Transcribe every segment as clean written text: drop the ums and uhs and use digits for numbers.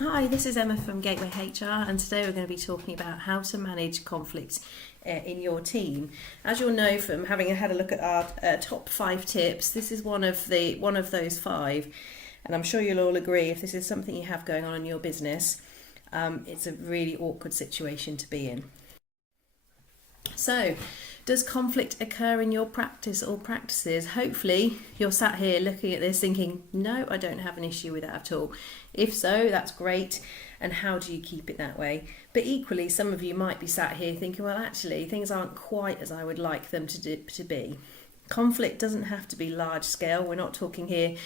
Hi, this is Emma from Gateway HR, and today we're going to be talking about how to manage conflict in your team. As you'll know from having had a look at our top 5 tips, this is one of those 5, and I'm sure you'll all agree if this is something you have going on in your business, it's a really awkward situation to be in. So, does conflict occur in your practice or practices? Hopefully you're sat here looking at this thinking, no, I don't have an issue with that at all. If so, that's great. And how do you keep it that way? But equally, some of you might be sat here thinking, well, actually, things aren't quite as I would like them to be. Conflict doesn't have to be large scale. We're not talking here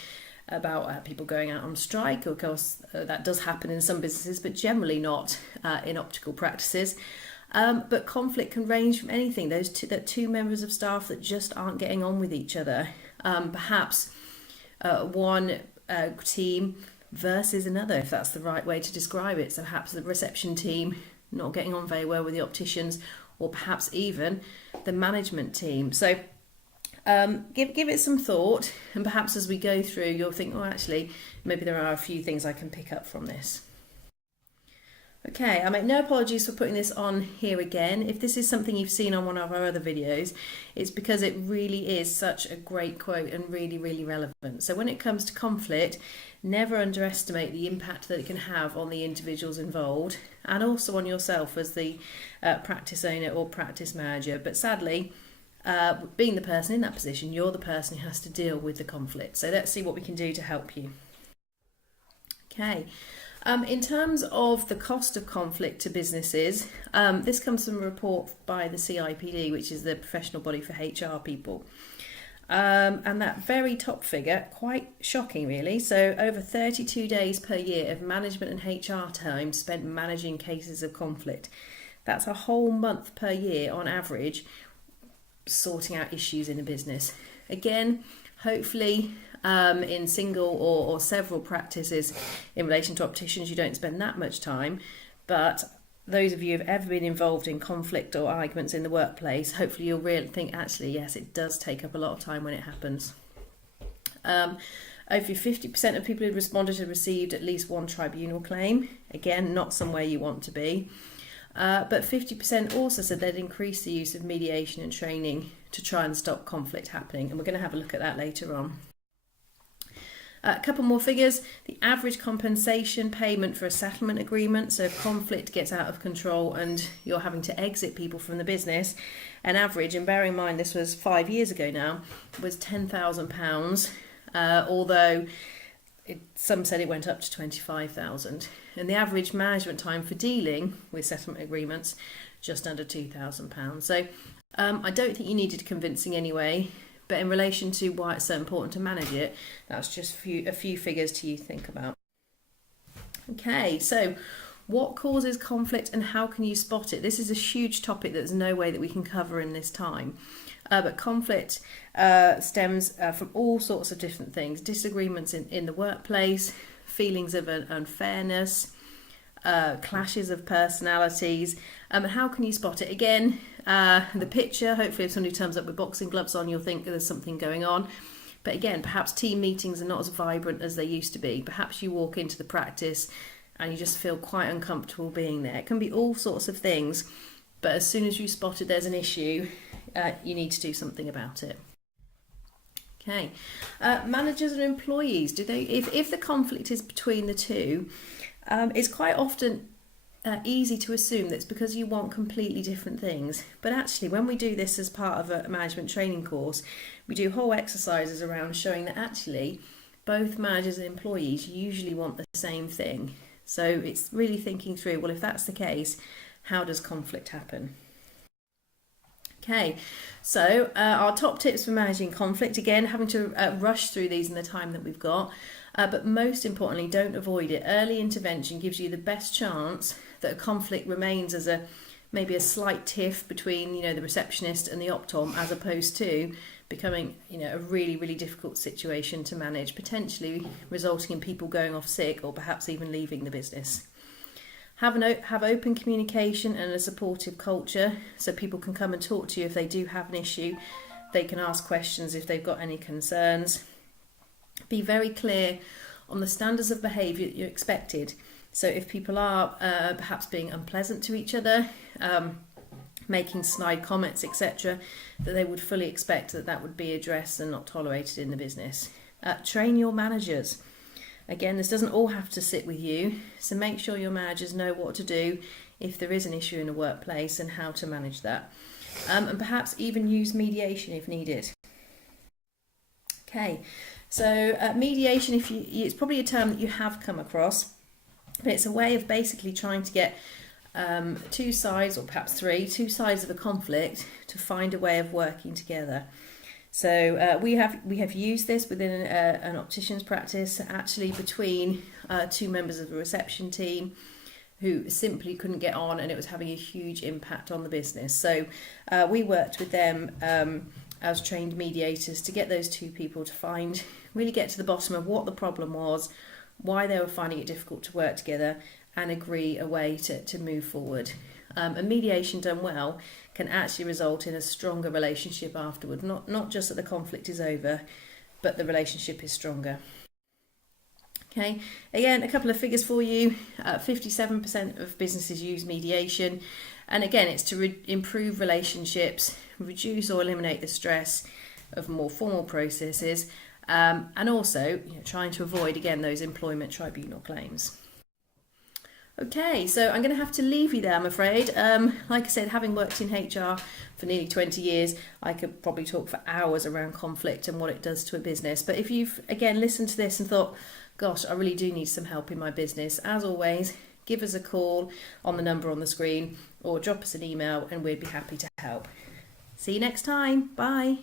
about people going out on strike. Of course, that does happen in some businesses, but generally not in optical practices. But conflict can range from anything. Those two members of staff that just aren't getting on with each other. Perhaps one team versus another, if that's the right way to describe it. So perhaps the reception team not getting on very well with the opticians, or perhaps even the management team. So give it some thought, and perhaps as we go through, you'll think, oh, actually, maybe there are a few things I can pick up from this. Okay, I make no apologies for putting this on here again. If this is something you've seen on one of our other videos, it's because it really is such a great quote and really, really relevant. So when it comes to conflict, never underestimate the impact that it can have on the individuals involved and also on yourself as the practice owner or practice manager. But sadly, being the person in that position, you're the person who has to deal with the conflict. So let's see what we can do to help you. Okay. In terms of the cost of conflict to businesses, this comes from a report by the CIPD, which is the professional body for HR people. And that very top figure, quite shocking really, so over 32 days per year of management and HR time spent managing cases of conflict. That's a whole month per year on average sorting out issues in a business. Again, hopefully in single or several practices in relation to opticians you don't spend that much time, but those of you who have ever been involved in conflict or arguments in the workplace, hopefully you'll really think, actually, yes, it does take up a lot of time when it happens. Over 50% of people who responded had received at least one tribunal claim. Again, not somewhere you want to be. But 50% also said they'd increase the use of mediation and training to try and stop conflict happening. And we're going to have a look at that later on. A couple more figures. The average compensation payment for a settlement agreement, so if conflict gets out of control and you're having to exit people from the business, an average, and bearing in mind this was 5 years ago now, was £10,000, although some said it went up to 25,000. And the average management time for dealing with settlement agreements, just under £2,000. So I don't think you needed convincing anyway. But in relation to why it's so important to manage it, that's just a few figures to think about. Okay, so what causes conflict and how can you spot it? This is a huge topic that there's no way that we can cover in this time. But conflict stems from all sorts of different things. Disagreements in the workplace, feelings of unfairness, clashes of personalities. And how can you spot it? Again, the picture, hopefully if somebody turns up with boxing gloves on, you'll think there's something going on. But again, perhaps team meetings are not as vibrant as they used to be. Perhaps you walk into the practice and you just feel quite uncomfortable being there. It can be all sorts of things. But as soon as you spotted there's an issue, you need to do something about it. Okay, managers and employees, if the conflict is between the two, it's quite often easy to assume that it's because you want completely different things. But actually, when we do this as part of a management training course, we do whole exercises around showing that actually both managers and employees usually want the same thing. So it's really thinking through, well, if that's the case, how does conflict happen? Okay, so our top tips for managing conflict, again, having to rush through these in the time that we've got, but most importantly, don't avoid it. Early intervention gives you the best chance that a conflict remains as maybe a slight tiff between the receptionist and the optom, as opposed to becoming a really, really difficult situation to manage, potentially resulting in people going off sick or perhaps even leaving the business. Have open communication and a supportive culture, so people can come and talk to you if they do have an issue. They can ask questions if they've got any concerns. Be very clear on the standards of behaviour that you're expected. So if people are perhaps being unpleasant to each other, making snide comments, etc., that they would fully expect that that would be addressed and not tolerated in the business. Train your managers. Again, this doesn't all have to sit with you, so make sure your managers know what to do if there is an issue in a workplace and how to manage that. And perhaps even use mediation if needed. Okay, so mediation, it's probably a term that you have come across, but it's a way of basically trying to get two sides, or perhaps two sides of a conflict to find a way of working together. So we have used this within an optician's practice, actually between two members of the reception team who simply couldn't get on, and it was having a huge impact on the business. So we worked with them as trained mediators to get those two people to really get to the bottom of what the problem was, why they were finding it difficult to work together, and agree a way to move forward. And mediation done well can actually result in a stronger relationship afterward, not just that the conflict is over, but the relationship is stronger. Okay, again, a couple of figures for you. 57% of businesses use mediation, and again, it's to improve relationships, reduce or eliminate the stress of more formal processes, and also trying to avoid, again, those employment tribunal claims. Okay, so I'm going to have to leave you there, I'm afraid. Like I said, having worked in HR for nearly 20 years, I could probably talk for hours around conflict and what it does to a business. But if you've, again, listened to this and thought, gosh, I really do need some help in my business, as always, give us a call on the number on the screen or drop us an email and we'd be happy to help. See you next time. Bye.